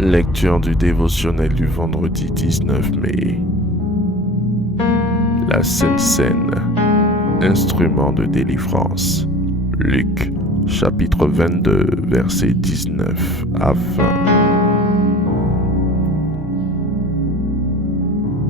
Lecture du dévotionnel du vendredi 19 mai. La Sainte Seine, instrument de délivrance. Luc, chapitre 22, versets 19 à 20.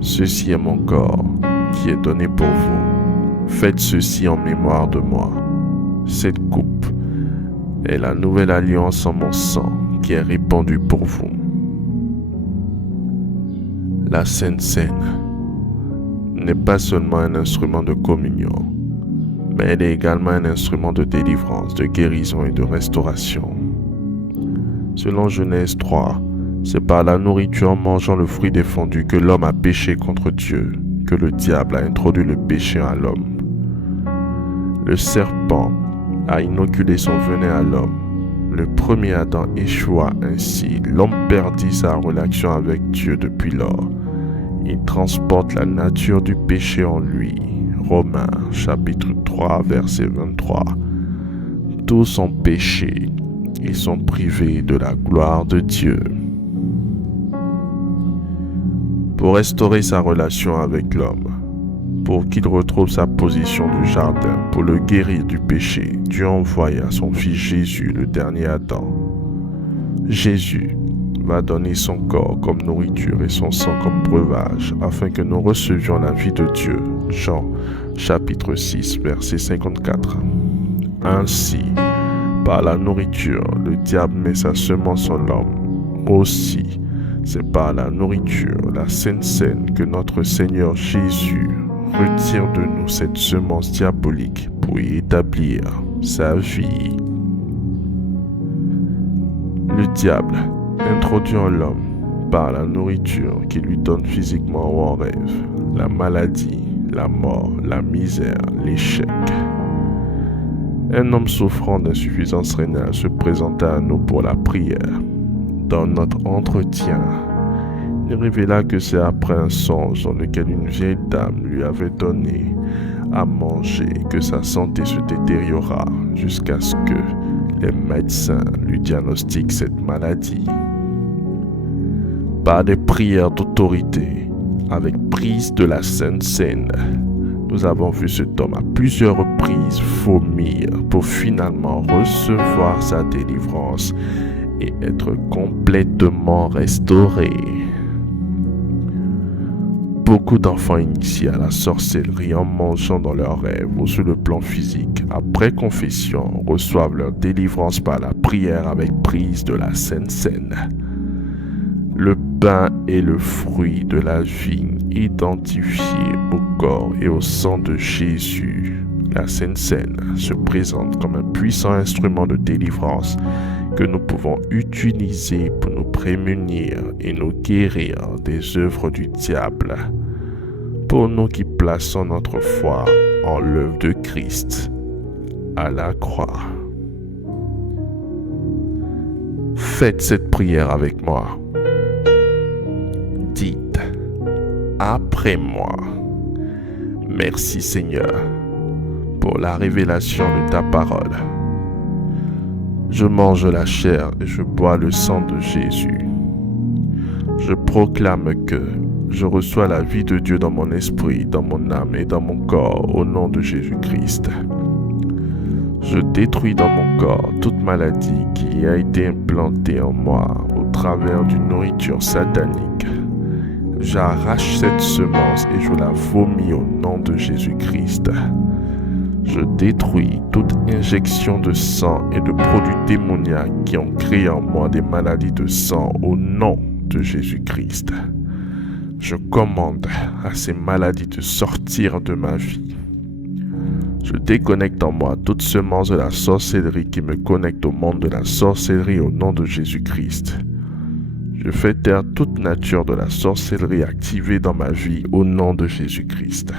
Ceci est mon corps, qui est donné pour vous. Faites ceci en mémoire de moi. Cette coupe est la nouvelle alliance en mon sang, qui est répandue pour vous. La Sainte Seine n'est pas seulement un instrument de communion, mais elle est également un instrument de délivrance, de guérison et de restauration. Selon Genèse 3, c'est par la nourriture en mangeant le fruit défendu que l'homme a péché contre Dieu, que le diable a introduit le péché à l'homme. Le serpent a inoculé son venin à l'homme. Le premier Adam échoua ainsi. L'homme perdit sa relation avec Dieu depuis lors. Il transporte la nature du péché en lui. Romains chapitre 3 verset 23. Tous ont péché. Ils sont privés de la gloire de Dieu. Pour restaurer sa relation avec l'homme, pour qu'il retrouve sa position du jardin, pour le guérir du péché, Dieu envoya son Fils Jésus, le dernier Adam. Jésus va donner son corps comme nourriture et son sang comme breuvage, afin que nous recevions la vie de Dieu. Jean, chapitre 6, verset 54. Ainsi, par la nourriture, le diable met sa semence en l'homme. Aussi, c'est par la nourriture, la Sainte Seine, que notre Seigneur Jésus retire de nous cette semence diabolique pour y établir sa vie. Le diable introduit en l'homme par la nourriture qui lui donne physiquement ou en rêve la maladie, la mort, la misère, l'échec. Un homme souffrant d'insuffisance rénale se présenta à nous pour la prière. Dans notre entretien, il révéla que c'est après un songe dans lequel une vieille dame lui avait donné à manger que sa santé se détériora jusqu'à ce que les médecins lui diagnostiquent cette maladie. Par des prières d'autorité, avec prise de la Sainte Seine, nous avons vu cet homme à plusieurs reprises vomir pour finalement recevoir sa délivrance et être complètement restauré. Beaucoup d'enfants initiés à la sorcellerie en mangeant dans leurs rêves ou sur le plan physique, après confession, reçoivent leur délivrance par la prière avec prise de la Sainte Seine. Le pain est le fruit de la vigne identifié au corps et au sang de Jésus. La Sainte Seine se présente comme un puissant instrument de délivrance que nous pouvons utiliser pour nous prémunir et nous guérir des œuvres du diable. Pour nous qui plaçons notre foi en l'œuvre de Christ à la croix. Faites cette prière avec moi. Dites après moi. Merci Seigneur pour la révélation de ta parole. Je mange la chair et je bois le sang de Jésus. Je proclame que je reçois la vie de Dieu dans mon esprit, dans mon âme et dans mon corps au nom de Jésus-Christ. Je détruis dans mon corps toute maladie qui a été implantée en moi au travers d'une nourriture satanique. J'arrache cette semence et je la vomis au nom de Jésus-Christ. Je détruis toute injection de sang et de produits démoniaques qui ont créé en moi des maladies de sang au nom de Jésus-Christ. Je commande à ces maladies de sortir de ma vie. Je déconnecte en moi toute semence de la sorcellerie qui me connecte au monde de la sorcellerie au nom de Jésus-Christ. Je fais taire toute nature de la sorcellerie activée dans ma vie au nom de Jésus-Christ.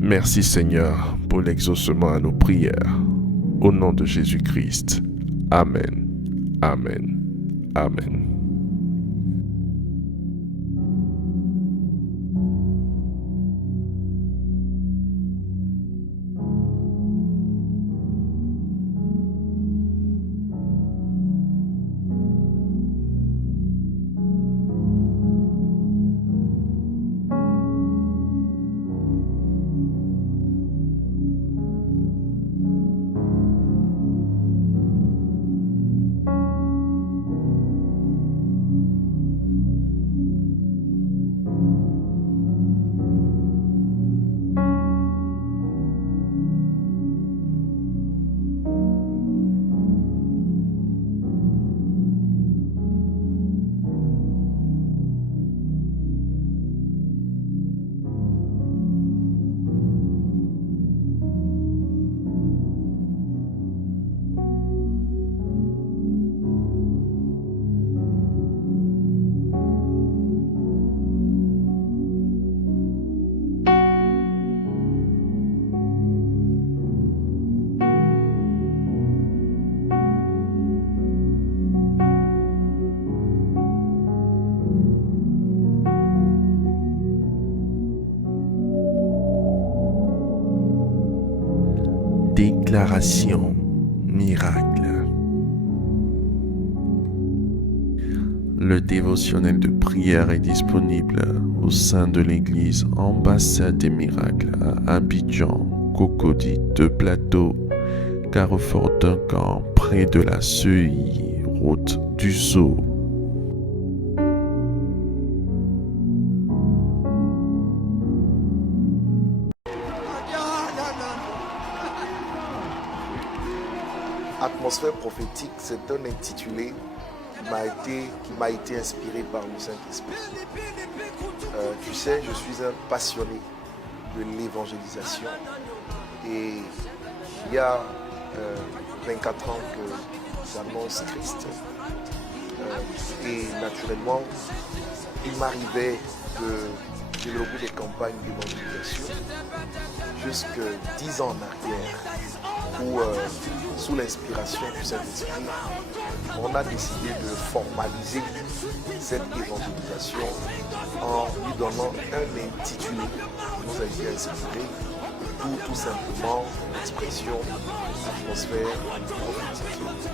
Merci Seigneur pour l'exaucement à nos prières. Au nom de Jésus-Christ. Amen. Amen. Amen. Déclaration miracle. Le dévotionnel de prière est disponible au sein de l'église Ambassade des Miracles à Abidjan, Cocody, 2 Plateaux, Carrefour Duncan, près de la Seuilly, route du Zoo. Atmosphère prophétique, c'est un intitulé qui m'a été inspiré par le Saint-Esprit. Tu sais, je suis un passionné de l'évangélisation et il y a 24 ans que j'annonce Christ et naturellement, il m'arrivait de développer des campagnes d'évangélisation jusque 10 ans en arrière où, sous l'inspiration du Saint-Esprit, on a décidé de formaliser cette évangélisation en lui donnant un intitulé qui nous a été inspiré, tout simplement l'expression atmosphère prophétique.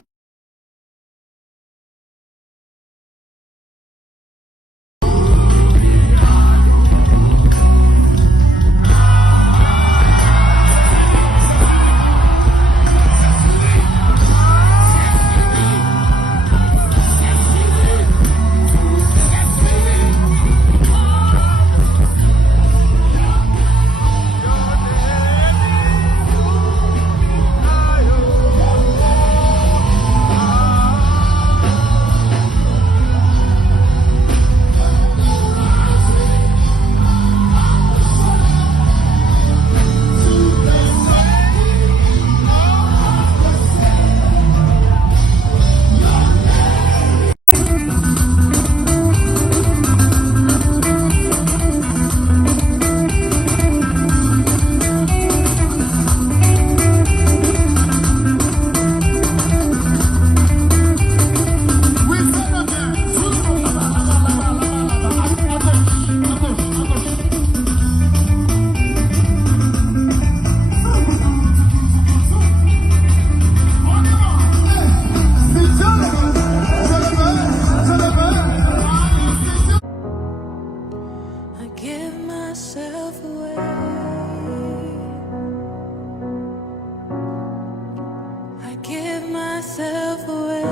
Myself away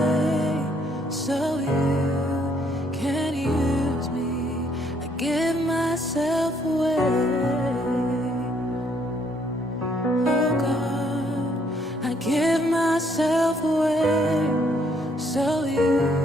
so you can use me. I give myself away. Oh God, I give myself away so you